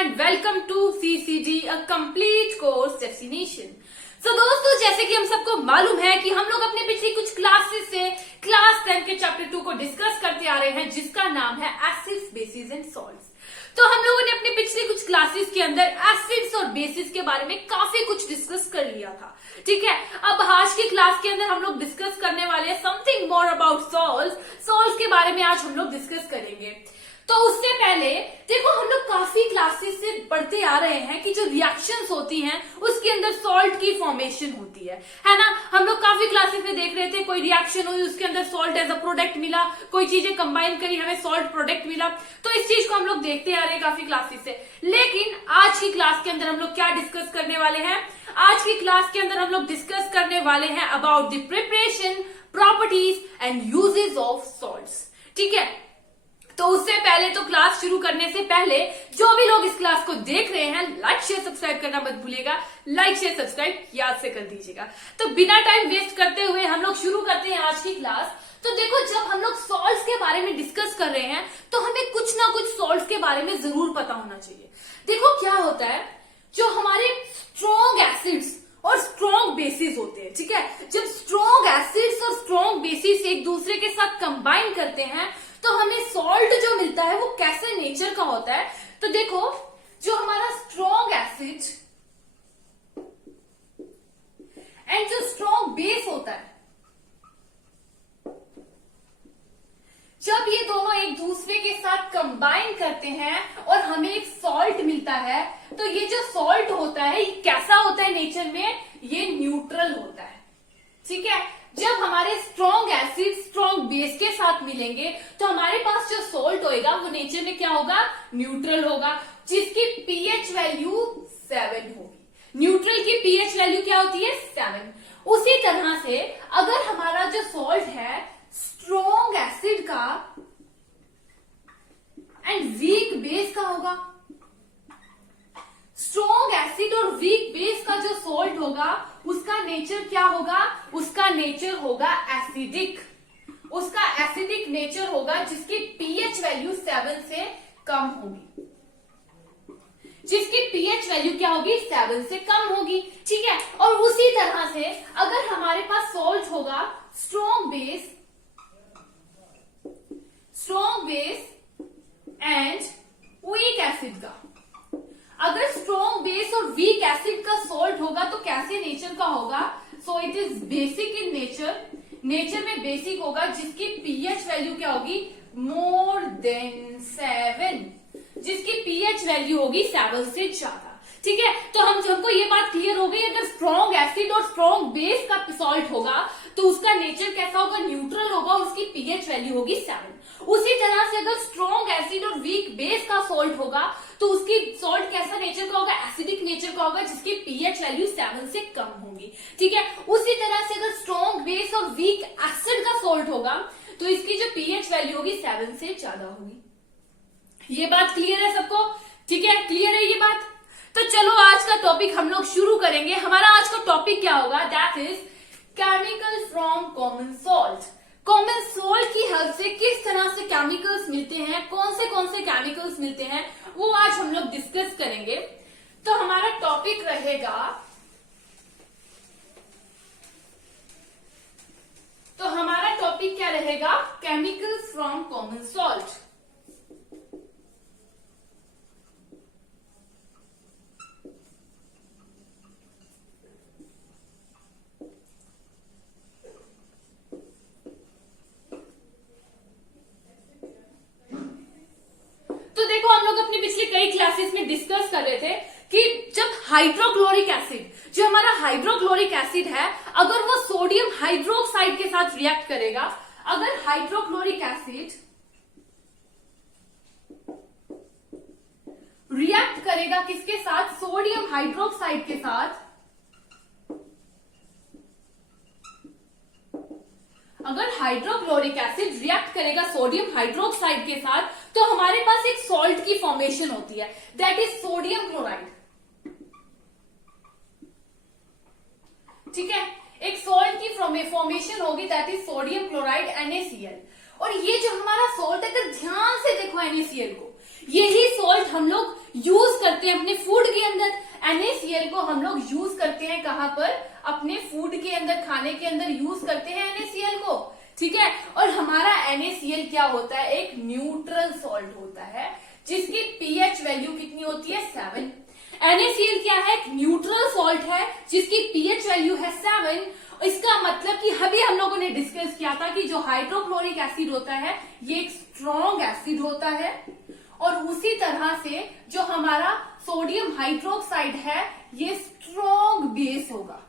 and welcome to CCD, a complete course destination. So दोस्तों, जैसे कि हम सबको मालूम है कि हम लोग अपने पिछली कुछ क्लासेस से क्लास 10 के चैप्टर 2 को डिस्कस करते आ रहे हैं, जिसका नाम है एसिड्स, बेसिस एंड सॉल्ट्स। तो हम लोगों ने अपनी पिछली कुछ क्लासेस के अंदर एसिड्स और बेसिस के बारे में काफी कुछ डिस्कस कर लिया था। ठीक है, अब आज की क्लास के अंदर हम लोग डिस्कस करने वाले हैं समथिंग मोर अबाउट सॉल्ट्स के बारे में आज हम लोग डिस्कस करेंगे। तो उससे पहले देखो, हम लोग काफी क्लासेस से पढ़ते आ रहे हैं कि जो रिएक्शंस होती हैं उसके अंदर सॉल्ट की फॉर्मेशन होती है ना। हम लोग काफी क्लासेस में देख रहे थे, कोई रिएक्शन हुई उसके अंदर सॉल्ट एज अ प्रोडक्ट मिला, कोई चीजें कंबाइन करी हमें सॉल्ट प्रोडक्ट मिला। तो इस चीज को हम लोग देखते आ रहे हैं काफी क्लासेस से। लेकिन आज की क्लास के अंदर हम लोग क्या डिस्कस करने वाले हैं? आज की क्लास के अंदर हम लोग डिस्कस करने वाले हैं about the preparation, properties and uses of salts. ठीक है, तो उससे पहले तो क्लास शुरू करने से पहले जो भी लोग इस क्लास को देख रहे हैं, लाइक शेयर सब्सक्राइब करना मत भूलिएगा। लाइक शेयर सब्सक्राइब याद से कर दीजिएगा। तो बिना टाइम वेस्ट करते हुए हम लोग शुरू करते हैं आज की क्लास। तो देखो, जब हम लोग सॉल्ट्स के बारे में डिस्कस कर रहे हैं तो हमें कुछ ना कुछ सॉल्ट्स के बारे में जरूर पता होना चाहिए। देखो क्या होता है, जो हमारे स्ट्रॉन्ग एसिड्स और स्ट्रॉन्ग बेसिस होते हैं, ठीक है, जब स्ट्रॉन्ग एसिड्स और स्ट्रॉन्ग बेसिस एक दूसरे के साथ कंबाइन करते हैं तो हमें सॉल्ट जो मिलता है वो कैसे नेचर का होता है। तो देखो, जो हमारा स्ट्रॉन्ग एसिड एंड जो स्ट्रॉन्ग बेस होता है, जब ये दोनों एक दूसरे के साथ कंबाइन करते हैं और हमें एक सॉल्ट मिलता है, तो ये जो सॉल्ट होता है ये कैसा होता है नेचर में? ये न्यूट्रल होता है। ठीक है, जब हमारे स्ट्रॉन्ग एसिड स्ट्रॉन्ग बेस के साथ मिलेंगे तो हमारे पास जो सॉल्ट होएगा वो नेचर में क्या होगा? न्यूट्रल होगा, जिसकी पीएच वैल्यू 7 होगी। न्यूट्रल की पीएच वैल्यू क्या होती है? 7। उसी तरह से अगर हमारा जो सॉल्ट है स्ट्रॉन्ग एसिड का एंड वीक बेस का होगा, स्ट्रॉन्ग एसिड और वीक बेस का जो सॉल्ट होगा उसका नेचर क्या होगा? उसका नेचर होगा एसिडिक। उसका एसिडिक नेचर होगा, जिसकी पीएच वैल्यू 7 से कम होगी। जिसकी पीएच वैल्यू क्या होगी? 7 से कम होगी। ठीक है, और उसी तरह से अगर हमारे पास सॉल्ट होगा strong base and weak acid का, अगर स्ट्रॉन्ग बेस और वीक एसिड का सॉल्ट होगा तो कैसे नेचर का होगा? So it is basic in nature में बेसिक होगा, जिसकी पीएच वैल्यू क्या होगी? मोर देन 7, जिसकी पीएच वैल्यू होगी 7 से ज्यादा। ठीक है, तो हमको ये बात क्लियर हो गई, अगर स्ट्रॉन्ग एसिड और स्ट्रॉन्ग बेस का सॉल्ट होगा तो उसका नेचर कैसा होगा? न्यूट्रल होगा, उसकी पीएच वैल्यू होगी 7। उसी तरह से अगर स्ट्रॉन्ग एसिड और वीक बेस का सॉल्ट होगा तो उसकी सॉल्ट कैसा नेचर का होगा? एसिडिक नेचर का होगा, जिसकी पीएच वैल्यू 7 से कम होगी। ठीक है, उसी तरह से अगर स्ट्रॉन्ग बेस और वीक एसिड का सॉल्ट होगा तो इसकी जो पीएच वैल्यू होगी 7 से ज्यादा होगी। ये बात क्लियर है सबको? ठीक है, क्लियर है ये बात? तो चलो आज का टॉपिक हम लोग शुरू करेंगे। हमारा आज का टॉपिक क्या होगा? That is chemical from common salt. Common salt की हेल्प से किस तरह से केमिकल्स मिलते हैं, कौन से केमिकल्स मिलते हैं, वो आज हम लोग डिस्कस करेंगे। तो हमारा टॉपिक क्या रहेगा? Chemicals from common salt. तो देखो, हम लोग अपनी पिछली कई क्लासेस में डिस्कस कर रहे थे कि जब हाइड्रोक्लोरिक एसिड, जो हमारा हाइड्रोक्लोरिक एसिड है, अगर वो सोडियम हाइड्रोक्साइड के साथ रिएक्ट करेगा, अगर हाइड्रोक्लोरिक एसिड रिएक्ट करेगा किसके साथ? सोडियम हाइड्रोक्साइड के साथ। अगर हाइड्रोक्लोरिक एसिड रिएक्ट करेगा सोडियम हाइड्रोक्साइड के साथ तो हमारे पास एक सॉल्ट की फॉर्मेशन होती है, दैट इज सोडियम क्लोराइड। ठीक है, एक सॉल्ट की फॉर्मेशन होगी, that is sodium chloride NaCl। और ये जो हमारा सॉल्ट, अगर ध्यान से देखो NaCl को, यही सॉल्ट हम लोग यूज करते हैं अपने फूड के अंदर। NaCl को हम लोग यूज करते हैं कहां पर? अपने फूड के अंदर, खाने के अंदर यूज करते हैं NaCl को, ठीक है। और हमारा NaCl क्या होता है? एक न्यूट्रल सॉल्ट होता है जिसकी pH वैल्यू कितनी होती है? 7। NaCl क्या है? एक न्यूट्रल सॉल्ट है जिसकी pH वैल्यू है 7। इसका मतलब कि अभी हम लोगों ने डिस्कस किया था कि जो हाइड्रोक्लोरिक एसिड होता है ये एक स्ट्रॉन्ग एसिड होता है, और उसी तरह से जो हमारा सोडियम हाइड्रोक्साइड है ये स्ट्रॉन्ग बेस होगा,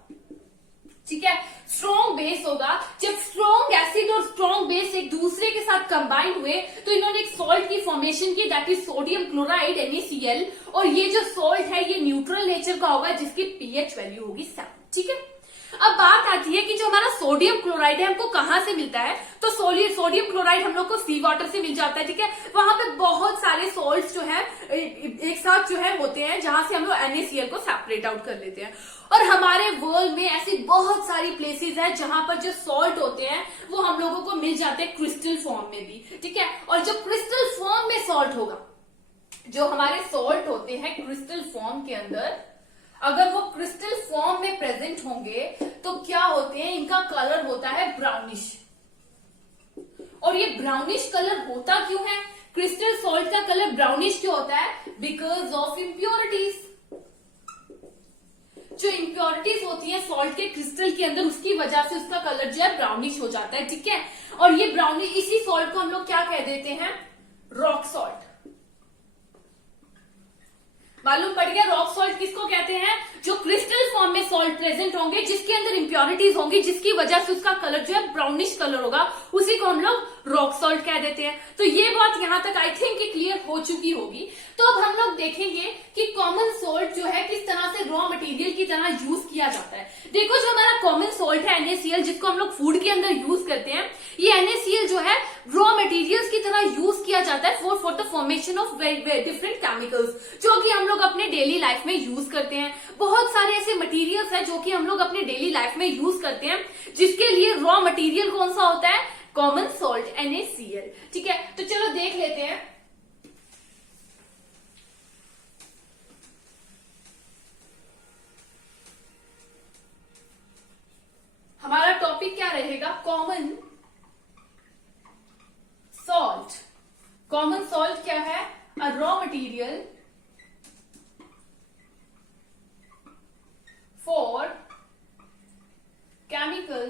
ठीक है, स्ट्रॉन्ग बेस होगा। जब स्ट्रॉन्ग एसिड और स्ट्रॉन्ग बेस एक दूसरे के साथ कंबाइन हुए तो इन्होंने एक सॉल्ट की फॉर्मेशन की, that is sodium chloride NaCl, और ये जो सॉल्ट है ये न्यूट्रल नेचर का होगा जिसकी pH वैल्यू होगी 7, ठीक है। अब बात आती है कि जो हमारा सोडियम क्लोराइड है हमको कहां से मिलता है? तो सोडियम क्लोराइड हम लोग को सी वाटर से मिल जाता है, ठीक है। वहां पे बहुत सारे सॉल्ट्स जो है एक साथ जो है होते हैं जहां से हम लोग NaCl को सेपरेट आउट कर लेते हैं। और हमारे वर्ल्ड में ऐसी बहुत सारी प्लेसेस हैं जहां पर जो सॉल्ट होते हैं वो हम लोगों को मिल जाते हैं क्रिस्टल फॉर्म में भी, ठीक है। और जो क्रिस्टल फॉर्म में सॉल्ट होगा, जो हमारे सॉल्ट होते हैं क्रिस्टल फॉर्म के अंदर, अगर वो क्रिस्टल फॉर्म में प्रेजेंट होंगे तो क्या होते हैं? इनका कलर होता है ब्राउनिश। और ये ब्राउनिश कलर होता क्यों है? क्रिस्टल सॉल्ट का कलर ब्राउनिश क्यों होता है? Because of impurities. जो इम्प्योरिटीज होती है सॉल्ट के क्रिस्टल के अंदर, उसकी वजह से उसका कलर जो है ब्राउनिश हो जाता है, ठीक है। और ये ब्राउनिश, इसी सॉल्ट को हम लोग क्या कह देते हैं? Rock salt. मालूम पड़ गया रॉक सॉल्ट किसको कहते हैं? जो क्रिस्टल फॉर्म में सॉल्ट प्रेजेंट होंगे, जिसके अंदर इंप्योरिटीज होंगी, जिसकी वजह से उसका कलर जो है ब्राउनिश कलर होगा, उसी को हम लोग रॉक सॉल्ट कह देते हैं। तो ये बात यहां तक आई थिंक क्लियर हो चुकी होगी। तो अब हम लोग देखेंगे कि कॉमन सॉल्ट जो है किस तरह से रॉ मटेरियल की तरह यूज किया जाता है। देखो जो हमारा कॉमन सॉल्ट है NaCl, जिसको हम लोग फूड के अंदर यूज करते हैं, ये NaCl जो है रॉ मटेरियल्स की तरह यूज किया जाता है for the formation of different chemicals, जो कि हम लोग अपने डेली लाइफ में यूज करते हैं। बहुत सारे ऐसे मटेरियल्स हैं जो कि हम लोग अपने डेली लाइफ में यूज करते हैं, जिसके लिए रॉ मटेरियल कौन सा होता है? कॉमन सॉल्ट NaCl, ठीक है। तो चलो देख लेते हैं। हमारा टॉपिक क्या रहेगा? Common salt. कॉमन सॉल्ट क्या है? A raw material for chemical,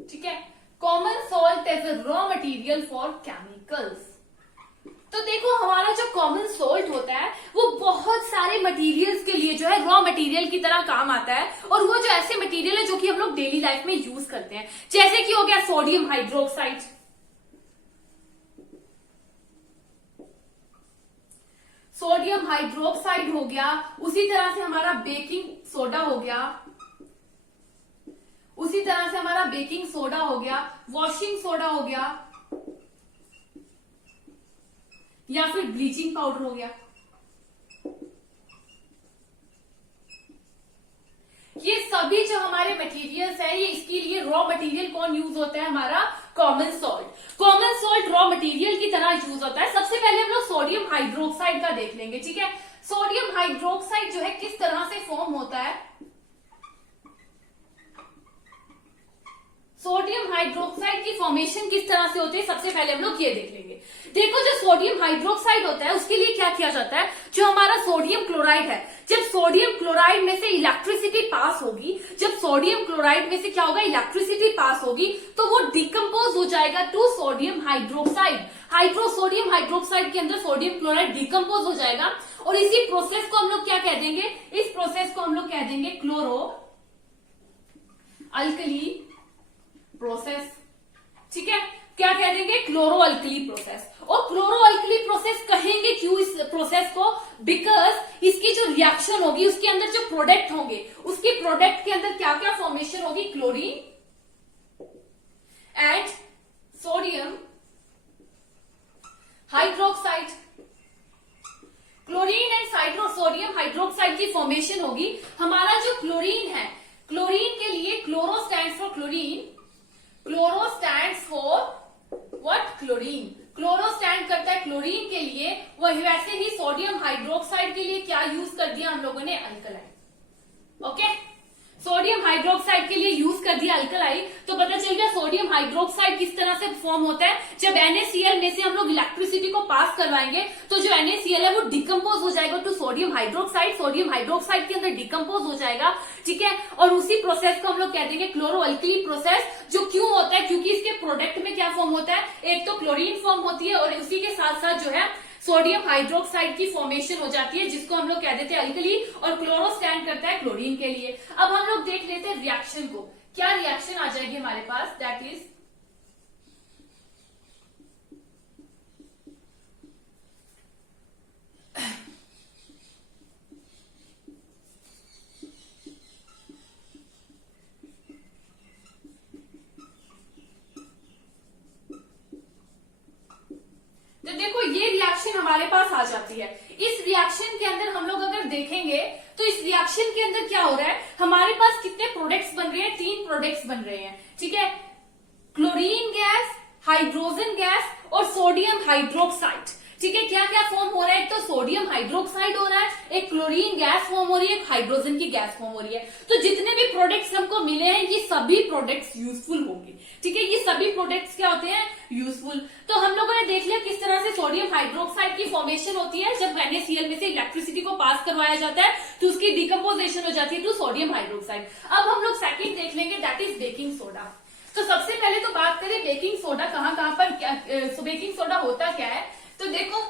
ठीक है। Common salt as a raw material for chemicals. तो देखो हमारा जो कॉमन सॉल्ट होता है वो बहुत सारे मटेरियल्स के लिए जो है रॉ मटेरियल की तरह काम आता है, और वो जो ऐसे मटेरियल है जो कि हम लोग डेली लाइफ में यूज करते हैं, जैसे कि हो गया सोडियम हाइड्रोक्साइड, सोडियम हाइड्रोक्साइड हो गया, उसी तरह से हमारा बेकिंग सोडा हो गया, उसी तरह से हमारा बेकिंग सोडा हो गया, वॉशिंग सोडा हो गया, या फिर ब्लीचिंग पाउडर हो गया। ये सभी जो हमारे मटेरियल्स है, ये इसके लिए रॉ मटेरियल कौन यूज होता है? हमारा common salt. Common salt raw material की तरह यूज होता है। सबसे पहले हम लोग सोडियम हाइड्रोक्साइड का देख लेंगे, ठीक है। सोडियम हाइड्रोक्साइड जो है किस तरह से फॉर्म होता है? सोडियम हाइड्रोक्साइड की फॉर्मेशन किस तरह से होती है, सबसे पहले हम लोग ये देख लेंगे। देखो जो सोडियम हाइड्रोक्साइड होता है उसके लिए क्या किया जाता है? जो हमारा सोडियम क्लोराइड है, जब सोडियम क्लोराइड में से इलेक्ट्रिसिटी पास होगी, जब सोडियम क्लोराइड में से क्या होगा? इलेक्ट्रिसिटी पास होगी, तो वो डिकम्पोज हो जाएगा to sodium hydroxide. Sodium hydroxide के अंदर सोडियम क्लोराइड डिकम्पोज हो जाएगा, और इसी प्रोसेस को हम लोग क्या कह देंगे? इस प्रोसेस को हम लोग कह देंगे क्लोरो अल्कली प्रोसेस, ठीक है। क्या कह देंगे? Chloro alkali process. और क्लोरो अल्कली प्रोसेस कहेंगे क्यों इस प्रोसेस को? बिकॉज इसकी जो रिएक्शन होगी, उसके अंदर जो प्रोडक्ट होंगे, उसके प्रोडक्ट के अंदर क्या क्या फॉर्मेशन होगी? Chlorine and sodium hydroxide. Chlorine and sodium hydroxide की फॉर्मेशन होगी। हमारा जो क्लोरीन है, क्लोरीन के लिए chloro stands for chlorine, chloro stands chlorine. Chloro stand करता है क्लोरीन के लिए, वही वैसे ही सोडियम हाइड्रोक्साइड के लिए क्या यूज कर दिया हम लोगों ने, अल्कलाई। ओके, सोडियम हाइड्रोक्साइड के लिए यूज कर दिया अल्कलाई। तो पता चल गया सोडियम हाइड्रोक्साइड किस तरह से फॉर्म होता है। जब NaCl में से हम लोग इलेक्ट्रिसिटी को पास करवाएंगे तो जो NaCl है वो डिकम्पोज हो जाएगा to sodium hydroxide, sodium hydroxide के अंदर डिकम्पोज हो जाएगा, ठीक है। और उसी प्रोसेस को हम लोग कह देंगे क्लोरो अल्कली प्रोसेस। जो क्यों होता है, क्योंकि इसके प्रोडक्ट में क्या फॉर्म होता है, एक तो क्लोरीन फॉर्म होती है और उसी के साथ साथ जो है सोडियम हाइड्रोक्साइड की फॉर्मेशन हो जाती है, जिसको हम लोग कह देते हैं अल्कली, और क्लोरो स्टैंड करता है क्लोरीन के लिए। अब हम लोग देख लेते हैं रिएक्शन को, क्या रिएक्शन आ जाएगी हमारे पास, दैट इज तो देखो ये रिएक्शन हमारे पास आ जाती है। इस रिएक्शन के अंदर हम लोग अगर देखेंगे तो इस रिएक्शन के अंदर क्या हो रहा है, हमारे पास कितने प्रोडक्ट्स बन रहे हैं, 3 प्रोडक्ट्स बन रहे हैं, ठीक है। क्लोरीन गैस, हाइड्रोजन गैस और सोडियम हाइड्रोक्साइड, ठीक है। क्या क्या फॉर्म हो रहा है, एक तो सोडियम हाइड्रोक्साइड हो रहा है, एक क्लोरीन गैस फॉर्म हो रही है, एक हाइड्रोजन की गैस फॉर्म हो रही है। तो जितने भी प्रोडक्ट्स हमको मिले हैं ये सभी प्रोडक्ट्स यूजफुल होंगे, ठीक है। ये सभी प्रोडक्ट्स क्या होते हैं, यूजफुल। तो हम लोगों ने देख लिया किस तरह से सोडियम हाइड्रोक्साइड की फॉर्मेशन होती है। जब NaCl में से इलेक्ट्रिसिटी को पास करवाया जाता है तो उसकी डिकम्पोजिशन हो जाती है टू सोडियम हाइड्रोक्साइड। अब हम लोग सेकंड देख लेंगे, दैट इज बेकिंग सोडा। तो सबसे पहले तो बात करें बेकिंग सोडा कहां पर क्या, बेकिंग सोडा होता क्या है। तो देखो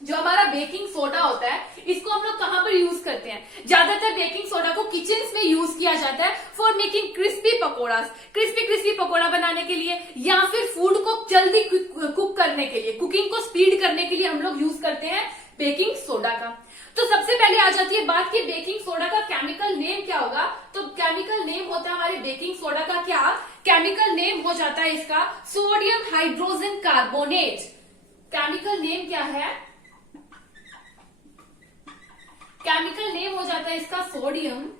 जो हमारा बेकिंग सोडा होता है इसको हम लोग कहां पर यूज करते हैं, ज्यादातर बेकिंग सोडा को किचन में यूज किया जाता है for making crispy pakora, crispy pakora बनाने के लिए, या फिर फूड को जल्दी कुक करने के लिए, कुकिंग को स्पीड करने के लिए हम लोग यूज करते हैं बेकिंग सोडा का। तो सबसे पहले आ जाती है बात की बेकिंग सोडा का केमिकल नेम क्या होगा। तो केमिकल नेम होता है हमारे बेकिंग सोडा का, क्या केमिकल नेम हो जाता है इसका, sodium hydrogen carbonate. Chemical name क्या है, केमिकल नेम हो जाता है इसका सोडियम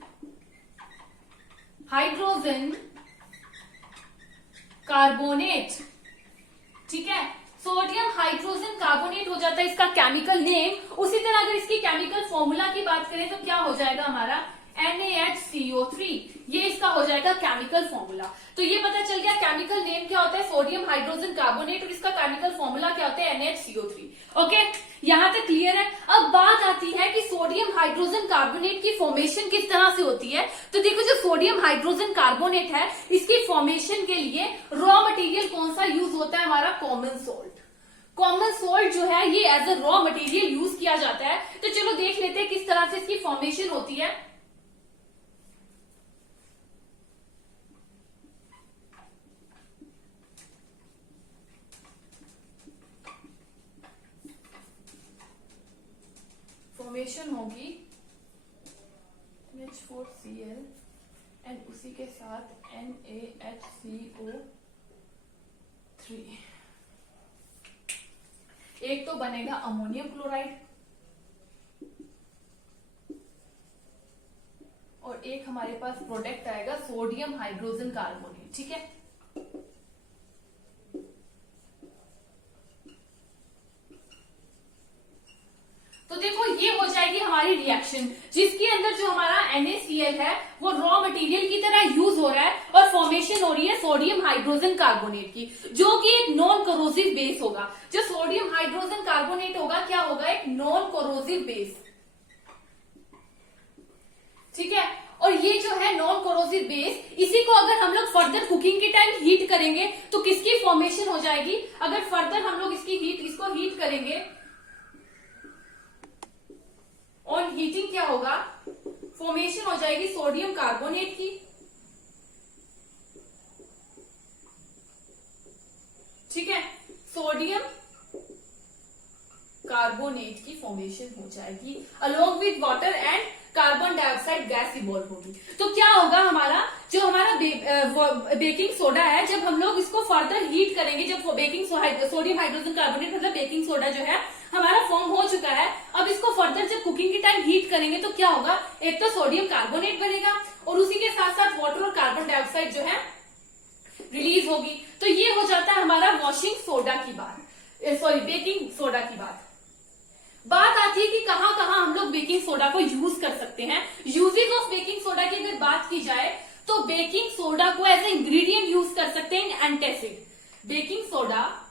हाइड्रोजन कार्बोनेट, ठीक है। सोडियम हाइड्रोजन कार्बोनेट हो जाता है इसका केमिकल नेम। उसी तरह अगर इसकी केमिकल फॉर्मूला की बात करें तो क्या हो जाएगा हमारा, NaHCO3, ये इसका हो जाएगा केमिकल फॉर्मूला। तो ये पता चल गया केमिकल नेम क्या होता है, सोडियम हाइड्रोजन कार्बोनेट, और इसका केमिकल फॉर्मूला क्या होता है, NaHCO3। ओके, यहां तक क्लियर है। अब बात आती है कि सोडियम हाइड्रोजन कार्बोनेट की फॉर्मेशन किस तरह से होती है। तो देखो जो सोडियम हाइड्रोजन कार्बोनेट है इसकी फॉर्मेशन के लिए रॉ मटेरियल कौन सा यूज होता है, हमारा कॉमन सोल्ट। कॉमन सोल्ट जो है ये as a raw material use किया जाता है। तो चलो देख लेते हैं किस तरह से इसकी फॉर्मेशन होती है। फॉर्मेशन होगी NH4Cl एंड उसी के साथ NaHCO3। एक तो बनेगा अमोनियम क्लोराइड और एक हमारे पास प्रोडक्ट आएगा सोडियम हाइड्रोजन कार्बोनेट, ठीक है। तो देखो ये हो जाएगी हमारी रिएक्शन जिसके अंदर जो हमारा NaCl है वो रॉ मटेरियल की तरह यूज हो रहा है और फॉर्मेशन हो रही है सोडियम हाइड्रोजन कार्बोनेट की, जो कि एक नॉन कोरोसिव बेस होगा। जो सोडियम हाइड्रोजन कार्बोनेट होगा क्या होगा, एक नॉन कोरोसिव बेस, ठीक है। और ये जो है नॉन कोरोसिव बेस, इसी को अगर हम लोग फर्दर कुकिंग के टाइम हीट करेंगे तो किसकी फॉर्मेशन हो जाएगी, अगर फर्दर हम लोग इसको हीट करेंगे, ऑन हीटिंग क्या होगा, फॉर्मेशन हो जाएगी सोडियम कार्बोनेट की, ठीक है। सोडियम कार्बोनेट की फॉर्मेशन हो जाएगी along with water and carbon dioxide gas evolve होगी। तो क्या होगा हमारा जो हमारा बेकिंग सोडा है, जब हम लोग इसको फर्दर हीट करेंगे, जब बेकिंग सोडियम हाइड्रोजन कार्बोनेट मतलब बेकिंग सोडा जो है हमारा फॉर्म हो चुका है, अब इसको फर्दर जब कुकिंग के टाइम हीट करेंगे तो क्या होगा, एक तो सोडियम कार्बोनेट बनेगा और उसी के साथ साथ वाटर और कार्बन डाइऑक्साइड जो है रिलीज होगी। तो ये हो जाता है हमारा वॉशिंग सोडा की बात, सॉरी बेकिंग सोडा की बात आती है कि कहां कहां हम लोग बेकिंग सोडा को यूज कर सकते हैं। यूजेज ऑफ बेकिंग सोडा की अगर बात की जाए तो बेकिंग सोडा को एज ए इंग्रेडिएंट यूज कर सकते हैं in antacid. Baking soda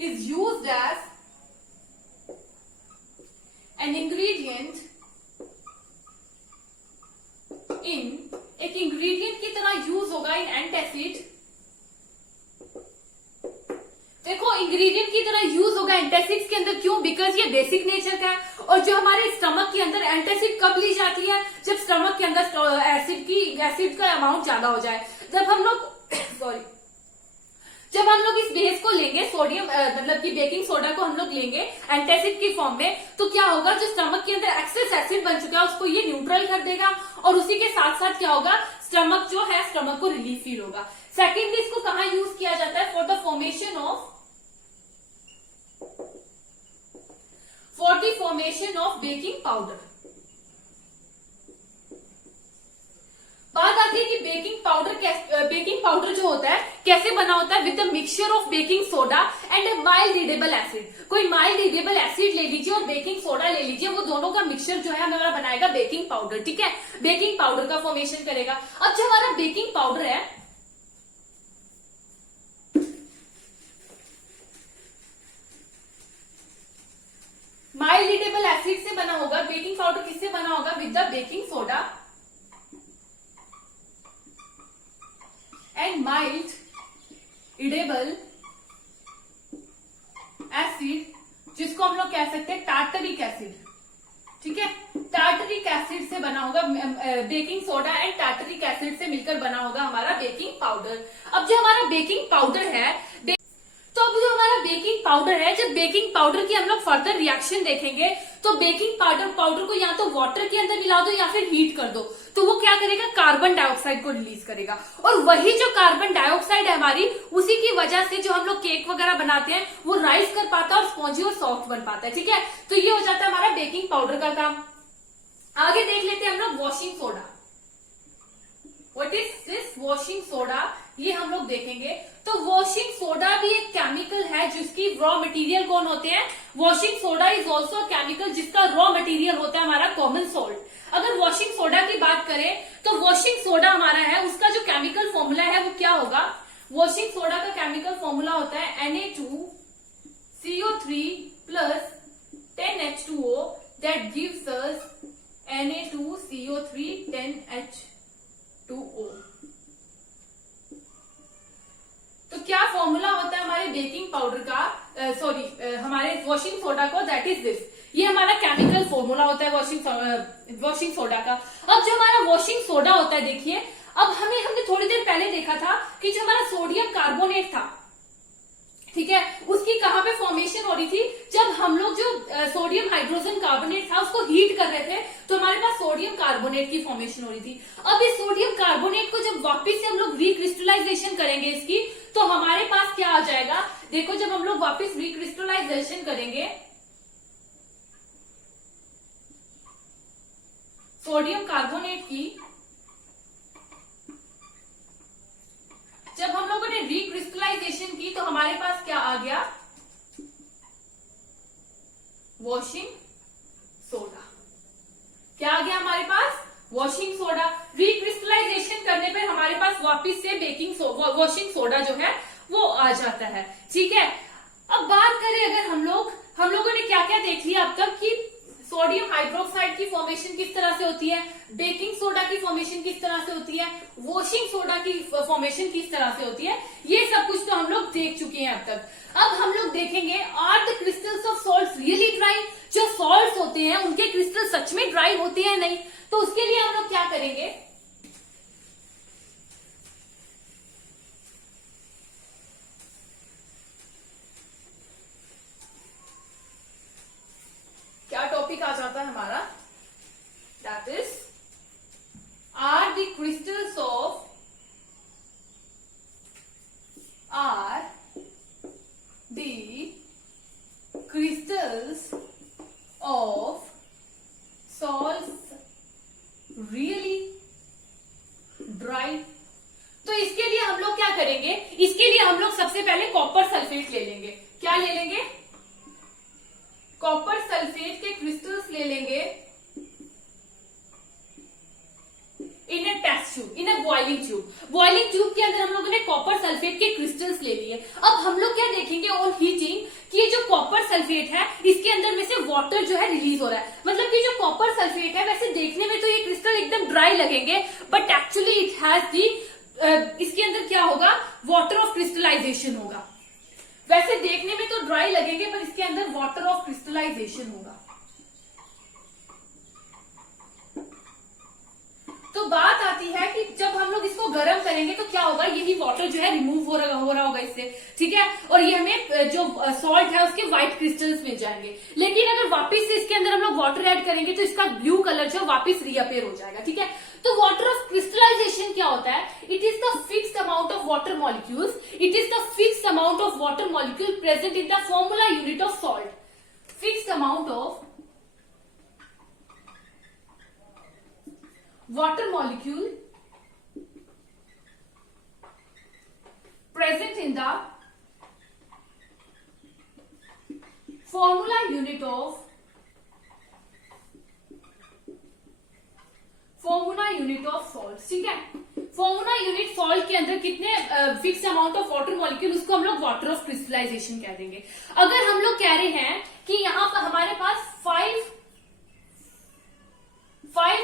is used as an ingredient एक इंग्रेडिएंट की तरह यूज होगा इन एंटासिड। देखो इंग्रेडिएंट की तरह यूज होगा एंटासिड्स के अंदर, क्यों? बिकॉज ये बेसिक नेचर का है। और जो हमारे स्टमक के अंदर एंटासिड कब ली जाती है? जब स्टमक के अंदर एसिड का अमाउंट ज्यादा हो जाए। जब हम लोग इस बेस को लेंगे, सोडियम मतलब कि बेकिंग सोडा को हम लोग लेंगे एंटासिड की फॉर्म में, तो क्या होगा, जो स्टमक के अंदर एक्सेस एसिड बन चुका है उसको ये न्यूट्रल कर देगा और उसी के साथ साथ क्या होगा, स्टमक जो है स्टमक को रिलीफ फील होगा। सेकेंडली इसको कहां यूज किया जाता है? For the formation of baking powder. बात आती है कि बेकिंग पाउडर जो होता है कैसे बना होता है? With the mixture of baking soda and A mild readable acid. कोई माइल्ड रीडेबल एसिड ले लीजिए और बेकिंग सोडा ले लीजिए, वो दोनों का मिक्सचर जो है हमारा बनाएगा बेकिंग पाउडर। ठीक है, बेकिंग पाउडर का फॉर्मेशन करेगा। अब जो हमारा बेकिंग पाउडर है, माइल्ड रीडेबल एसिड से बना होगा। बेकिंग पाउडर किससे बना होगा? With the baking soda and mild readable acid, जिसको हम लोग कह सकते हैं टार्टरिक एसिड। ठीक है, टार्टरिक एसिड से बना होगा baking soda and tartaric acid से मिलकर बना होगा हमारा बेकिंग पाउडर। अब जो हमारा बेकिंग पाउडर है, तो अब जो हमारा बेकिंग पाउडर है, जब बेकिंग पाउडर की हम लोग फर्दर रिएक्शन देखेंगे तो बेकिंग पाउडर को या तो वाटर के अंदर मिला दो या फिर हीट कर दो, तो वो क्या करेगा, कार्बन डाइऑक्साइड को रिलीज करेगा। और वही जो कार्बन डाइऑक्साइड है हमारी, उसी की वजह से जो हम लोग केक वगैरह बनाते हैं वो राइज कर पाता है और स्पॉन्जी और सॉफ्ट बन पाता है। ठीक है, तो ये हो जाता है हमारा बेकिंग पाउडर का काम। आगे देख लेते हैं हम लोग washing soda. What is this washing soda, ये हम लोग देखेंगे। तो वॉशिंग सोडा भी एक केमिकल है जिसकी रॉ मटेरियल कौन होते हैं? Washing soda is also chemical जिसका रॉ मटेरियल होता है हमारा कॉमन सॉल्ट। अगर वॉशिंग सोडा की बात करें तो वॉशिंग सोडा हमारा है, उसका जो केमिकल फॉर्मूला है वो क्या होगा? वॉशिंग सोडा का केमिकल फॉर्मूला होता है Na2CO3 plus 10H2O that gives us Na2CO3 10H2O। तो क्या फॉर्मूला होता है हमारे बेकिंग पाउडर का, हमारे वॉशिंग सोडा को? That is this. ये हमारा केमिकल फॉर्मूला होता है वॉशिंग सोडा का। अब जो हमारा वॉशिंग सोडा होता है, देखिए अब हमने थोड़ी देर पहले देखा था कि जो हमारा सोडियम कार्बोनेट था, ठीक है, उसकी कहां पे फॉर्मेशन हो रही थी? जब हम लोग जो सोडियम हाइड्रोजन कार्बोनेट था उसको हीट कर रहे थे तो हमारे पास सोडियम कार्बोनेट की फॉर्मेशन हो रही थी। अब इस सोडियम कार्बोनेट को जब वापस से हम लोग रिक्रिस्टलाइजेशन करेंगे इसकी, तो हमारे पास क्या आ जाएगा? देखो जब हम लोग वापस रिक्रिस्टलाइजेशन करेंगे सोडियम कार्बोनेट की, जब हम लोगों ने रिक्रिस्टलाइजेशन की तो हमारे पास क्या आ गया? Washing soda. क्या आ गया हमारे पास? Washing soda. रिक्रिस्टलाइजेशन करने पर हमारे पास वापस से वॉशिंग सोडा जो है वो आ जाता है। ठीक है, अब बात करें अगर हम लोगों ने क्या क्या देख लिया अब तक कि सोडियम हाइड्रोक्साइड की फॉर्मेशन किस तरह से होती है, बेकिंग सोडा की फॉर्मेशन किस तरह से होती है, वॉशिंग सोडा की फॉर्मेशन किस तरह से होती है, ये सब कुछ तो हम लोग देख चुके हैं अब तक। अब हम लोग देखेंगे are the crystals of salts really dry? जो सॉल्ट्स होते हैं उनके क्रिस्टल सच में ड्राई होते हैं नहीं? तो उसके लिए हम लोग क्या करेंगे, क्या टॉपिक आ जाता है हमारा? That is are the crystals of salts really dry. तो इसके लिए हम लोग क्या करेंगे, इसके लिए हम लोग सबसे पहले कॉपर सल्फेट ले लेंगे। क्या ले लेंगे, कॉपर सल्फेट के क्रिस्टल्स ले लेंगे इन ए टेस्ट ट्यूब, इन ए बॉइलिंग ट्यूब। बॉइलिंग ट्यूब के अंदर हम लोगों ने कॉपर सल्फेट के क्रिस्टल्स ले लिए। अब हम लोग क्या देखेंगे ऑन हीटिंग कि ये जो कॉपर सल्फेट है इसके अंदर में से वाटर जो है रिलीज हो रहा है। मतलब कि जो कॉपर सल्फेट है वैसे देखने में तो ये क्रिस्टल एकदम ड्राई लगेंगे, but actually it has the इसके अंदर क्या होगा, वाटर ऑफ क्रिस्टलाइजेशन होगा। वैसे देखने में तो ड्राई लगेंगे पर इसके अंदर वाटर ऑफ क्रिस्टलाइजेशन होगा। तो बात आती है कि जब हम लोग इसको गर्म करेंगे तो क्या होगा, यही वाटर जो है रिमूव हो रहा होगा इससे, ठीक है, और ये हमें जो सॉल्ट है उसके व्हाइट क्रिस्टल्स मिल जाएंगे। लेकिन अगर वापस से इसके अंदर हम लोग वाटर ऐड करेंगे तो इसका ब्लू कलर जो वापस रीअपेयर हो जाएगा, ठीक है। तो वाटर ऑफ क्रिस्टलाइजेशन क्या होता है, it is the fixed amount of water molecules, it is the fixed amount of water molecule present in the formula unit of salt, fixed amount of water molecule present in the formula unit of salt, ठीक है। Formula unit salt के अंदर कितने fix amount of water molecule, उसको हम लोग water of crystallization कह देंगे। अगर हम लोग कह रहे हैं कि यहां पर हमारे पास 5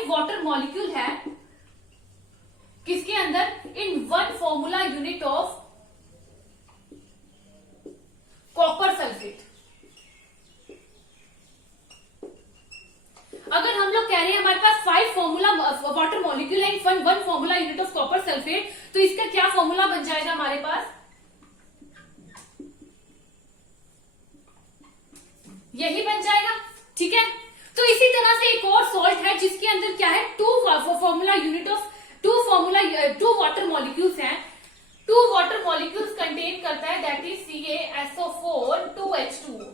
वाटर मॉलिक्यूल है किसके अंदर, in one formula unit of copper sulphate. अगर हम लोग कह रहे हैं हमारे पास 5 फॉर्मूला वाटर मॉलिक्यूल है in one formula unit of copper sulphate, तो इसका क्या फॉर्मूला बन जाएगा हमारे पास, यही बन जाएगा, ठीक है। तो इसी तरह से एक और सॉल्ट है जिसके अंदर क्या है, 2 वाटर मॉलिक्यूल्स हैं, 2 वाटर मॉलिक्यूल्स कंटेन करता है, दैट इज CaSO4 2H2O।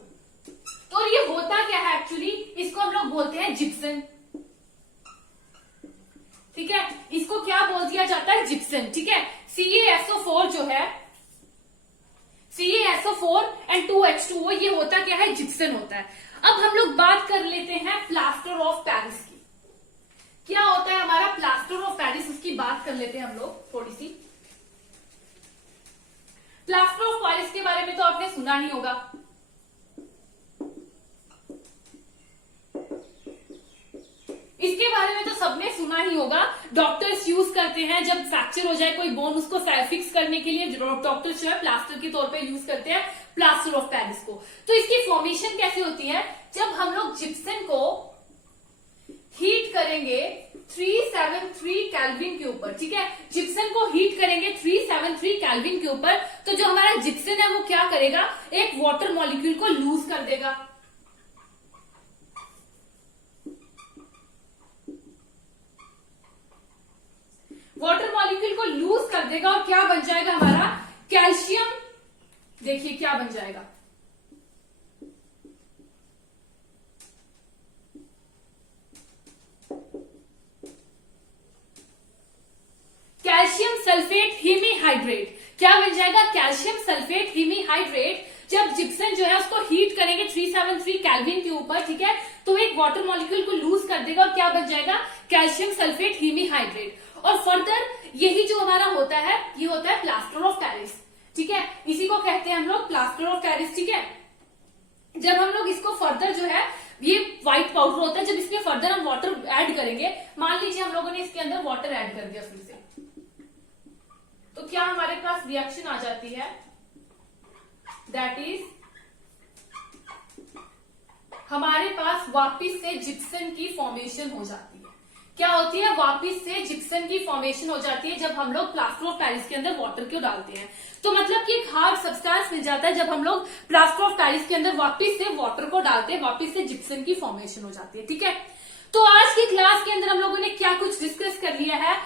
तो ये होता क्या है एक्चुअली, इसको हम लोग बोलते हैं जिप्सन, ठीक है। इसको क्या बोल दिया जाता है, जिप्सन, ठीक है। CaSO4 जो है, CaSO4 एंड 2H2O, ये होता क्या है, जिप्सन होता है। अब हम लोग बात कर लेते हैं प्लास्टर ऑफ पेरिस की। क्या होता है हमारा प्लास्टर ऑफ पेरिस, उसकी बात कर लेते हैं हम लोग थोड़ी सी। प्लास्टर ऑफ पेरिस के बारे में तो आपने सुना ही होगा, इसके बारे में तो सबने सुना ही होगा। डॉक्टर्स यूज करते हैं जब फ्रैक्चर हो जाए कोई बोन, उसको फिक्स करने के लिए डॉक्टर्स जो है प्लास्टर के तौर पे यूज करते हैं प्लास्टर ऑफ पेरिस को। तो इसकी फॉर्मेशन कैसे होती है, जब हम लोग जिप्सन को हीट करेंगे 373 केल्विन के ऊपर, ठीक है। जिप्सन को हीट करेंगे 373 केल्विन के ऊपर, तो जो हमारा जिप्सन है वो क्या करेगा, एक वाटर मॉलिक्यूल को लूज कर देगा। वाटर मॉलिक्यूल को लूज कर देगा और क्या बन जाएगा हमारा, कैल्शियम। देखिए क्या बन जाएगा, कैल्शियम सल्फेट हीमीहाइड्रेट। क्या बन जाएगा, कैल्शियम सल्फेट हीमीहाइड्रेट। जब जिप्सन जो है उसको हीट करेंगे 373 केल्विन के ऊपर, ठीक है, तो एक वाटर मॉलिक्यूल को लूज कर देगा और क्या बन जाएगा, कैल्शियम सल्फेट हीमीहाइड्रेट। और फर्दर यही जो हमारा होता है, ये होता है प्लास्टर ऑफ पेरिस, ठीक है। इसी को कहते हैं हम लोग प्लास्टर ऑफ पेरिस, ठीक है। जब हम लोग इसको फर्दर जो है, ये व्हाइट पाउडर होता है, जब इसमें फर्दर हम वाटर ऐड करेंगे, मान लीजिए हम लोगों ने इसके अंदर वाटर ऐड कर दिया फिर से, तो क्या हमारे पास रिएक्शन आ जाती है, दैट इज हमारे पास वापिस से जिप्सन की फॉर्मेशन हो जाती है। क्या होती है, वापिस से जिप्सन की फॉर्मेशन हो जाती है जब हम लोग प्लास्टर ऑफ पेरिस के अंदर वाटर क्यों डालते हैं। तो मतलब कि एक हार्ड सब्सटेंस मिल जाता है जब हम लोग प्लास्टर ऑफ पेरिस के अंदर वापिस से वाटर को डालते हैं, वापिस से जिप्सन की फॉर्मेशन हो जाती है, ठीक है। तो आज की क्लास के अंदर हम लोगों ने क्या कुछ डिस्कस कर लिया है,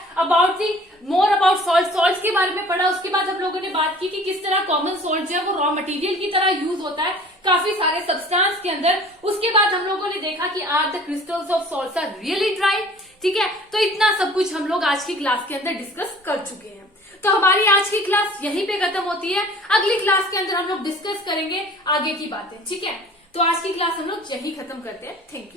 मोर अबाउट सॉल्ट के बारे में पढ़ा। उसके बाद हम लोगों ने बात की कि किस तरह कॉमन सॉल्ट जो है वो रॉ मटेरियल की तरह यूज होता है, काफी सारे सब्सटेंस के अंदर। उसके बाद हम लोगों ने देखा कि are the crystals of salts are really dry. ठीक है, तो इतना सब कुछ हम लोग आज की क्लास के अंदर डिस्कस कर चुके हैं। तो हमारी आज की क्लास यहीं पे खत्म होती है। अगली क्लास के अंदर हम लोग डिस्कस करेंगे आगे की बातें। ठीक है, तो आज की क्लास हम लोग यहीं खत्म करते हैं। Thank you.